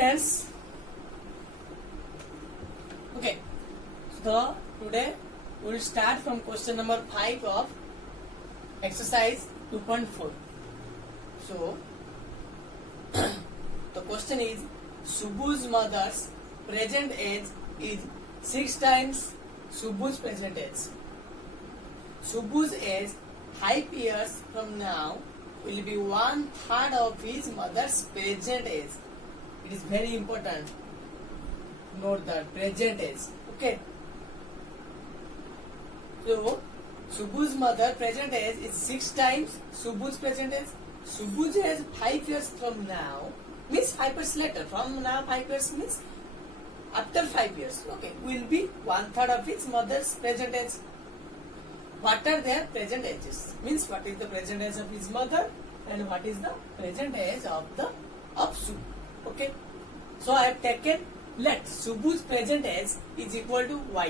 friends. Okay, so today we will start from question number 5 of exercise 2.4. So the question is, Subbu's mother's present age is 6 times Subbu's present age. Subbu's age 5 years from now will be 1/3 of his mother's present age. It is very important. Note that present age. Okay. So Subbu's mother present age is 6 times Subbu's present age. Subbu's age 5 years from now means 5 years later. From now 5 years means after 5 years. Okay, will be 1/3 of his mother's present age. What are their present ages? Means what is the present age of his mother and what is the present age of Subbu. Okay. So I have taken, let Subbu's present age is equal to y.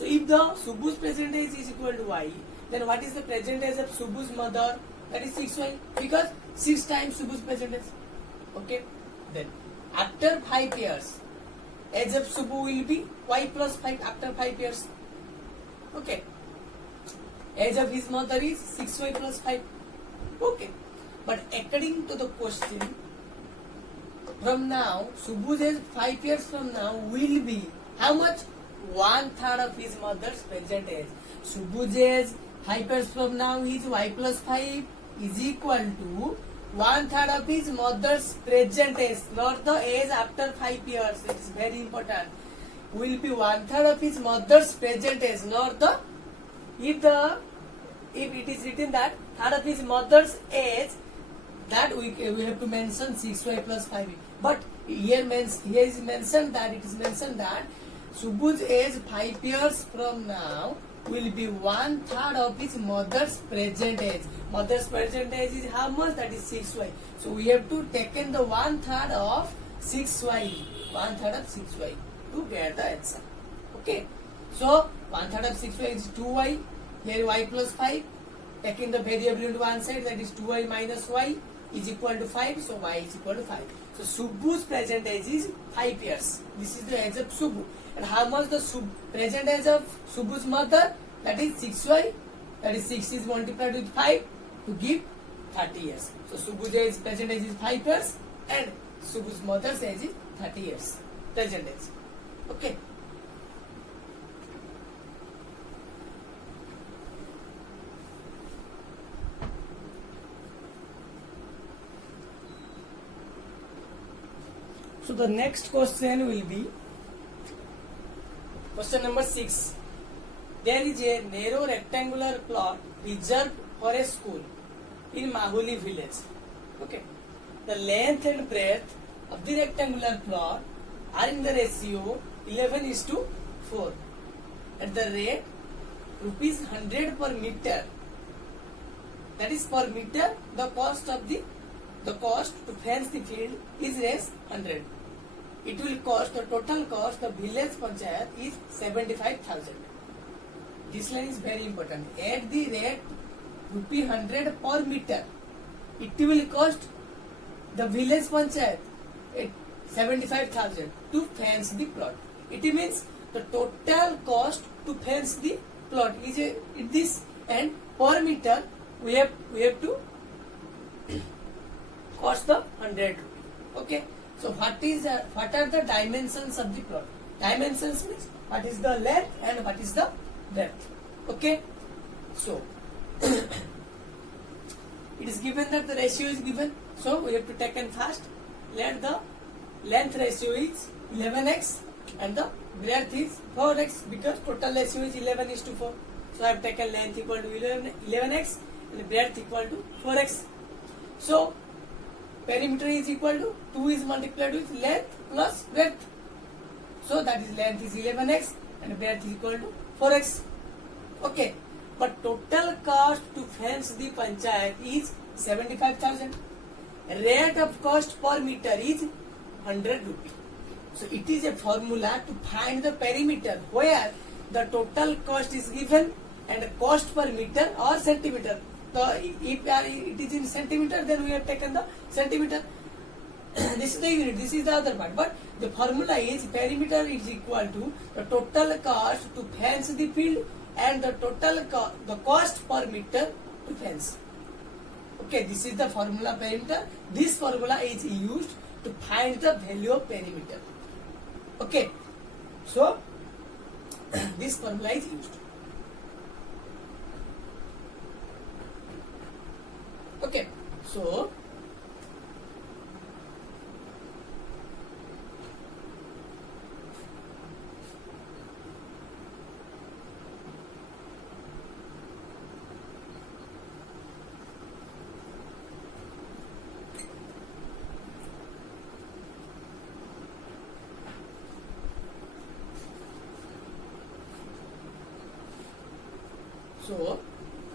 So if the Subbu's present age is equal to y, then what is the present age of Subbu's mother? That is 6y, because 6 times Subbu's present age. Okay. Then after 5 years, age of Subbu will be y plus 5 after 5 years. Okay. Age of his mother is 6y plus 5. Okay. But according to the question, from now, Subbu's age 5 years from now will be how much? 1/3 of his mother's present age. Subbu's age 5 years from now is y plus 5 is equal to 1/3 of his mother's present age, not the age after 5 years. It is very important. Will be 1/3 of his mother's present age, not the if it is written that third of his mother's age, that we have to mention 6y plus 5. But here is mentioned that Subbu's age 5 years from now will be 1/3 of his mother's present age. Mother's present age is how much? That is 6y. So we have to take in the 1/3 of 6y. 1/3 of 6y to get the answer. Okay. So 1/3 of 6y is 2y. Here y plus 5. Taking the variable into one side, that is 2y minus y is equal to 5. So y is equal to 5. So Subbu's present age is 5 years. This is the age of Subbu. And how much the present age of Subbu's mother? That is 6y. That is 6 is multiplied with 5 to give 30 years. So Subbu's age present age is 5 years and Subbu's mother's age is 30 years. Present age. Okay. So the next question will be question number 6. There is a narrow rectangular plot reserved for a school in Mahuli village. Okay. The length and breadth of the rectangular plot are in the ratio 11:4. At the rate ₹100 per meter. That is per meter. The cost to fence the field is raised 100. It will cost, the total cost of village panchayat is 75,000. This line is very important. At the rate ₹100 per meter, it will cost the village panchayat 75,000 to fence the plot. It means the total cost to fence the plot is this, and per meter we have to cost the 100 rupees. Okay. So what are the dimensions of the plot? Dimensions means what is the length and what is the breadth. Okay. So it is given that the ratio is given. So we have to take in first. Let the length ratio is 11x and the breadth is 4x, because total ratio is 11:4. So I have taken length equal to 11x and breadth equal to 4x. So perimeter is equal to 2 is multiplied with length plus breadth. So that is length is 11x and breadth is equal to 4x. Okay. But total cost to fence the panchayat is 75,000. Rate of cost per meter is 100 rupees. So it is a formula to find the perimeter where the total cost is given and cost per meter or centimeter. So if it is in centimeter, then we have taken the centimeter. this is the unit, this is the other part. But the formula is perimeter is equal to the total cost to fence the field and the total the cost per meter to fence. Okay, this is the formula perimeter. This formula is used to find the value of perimeter. Okay, so this formula is used. Okay, so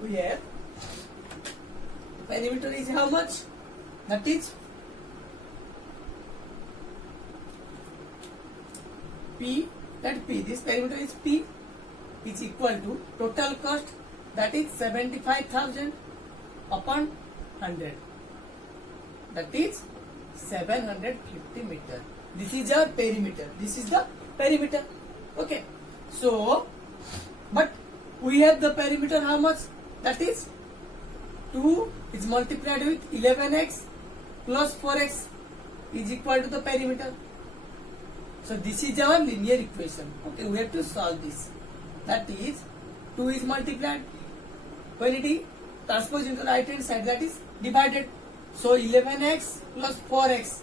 we have perimeter is how much? That is P, that P, this perimeter is P, is equal to total cost, that is 75,000 upon 100, that is 750 meter. This is our perimeter. This is the perimeter. Okay. So, but we have the perimeter how much? That is 2 is multiplied with 11x plus 4x is equal to the perimeter. So this is our linear equation. Okay, we have to solve this. That is 2 is multiplied. When it is transposed into the right hand side, that is divided. So 11x plus 4x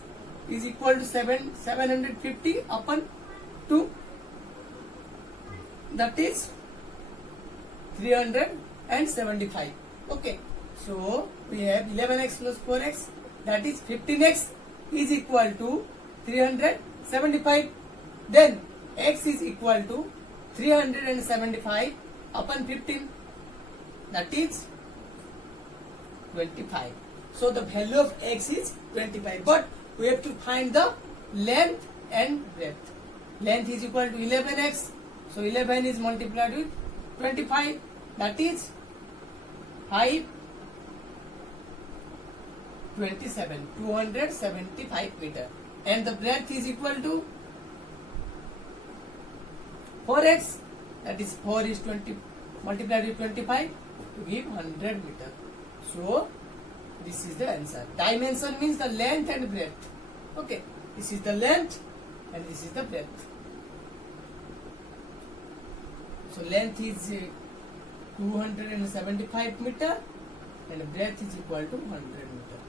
is equal to 750 upon 2. That is 375. Okay. So we have 11x plus 4x, that is 15x is equal to 375. Then x is equal to 375 upon 15, that is 25. So the value of x is 25. But we have to find the length and breadth. Length is equal to 11x. So 11 is multiplied with 25, that is 275 meter. And the breadth is equal to 4x, that is 4 is 20 multiplied with 25 to give 100 meter. So this is the answer. Dimension means the length and breadth. Okay, this is the length and this is the breadth. So length is 275 meter and breadth is equal to 100 meter.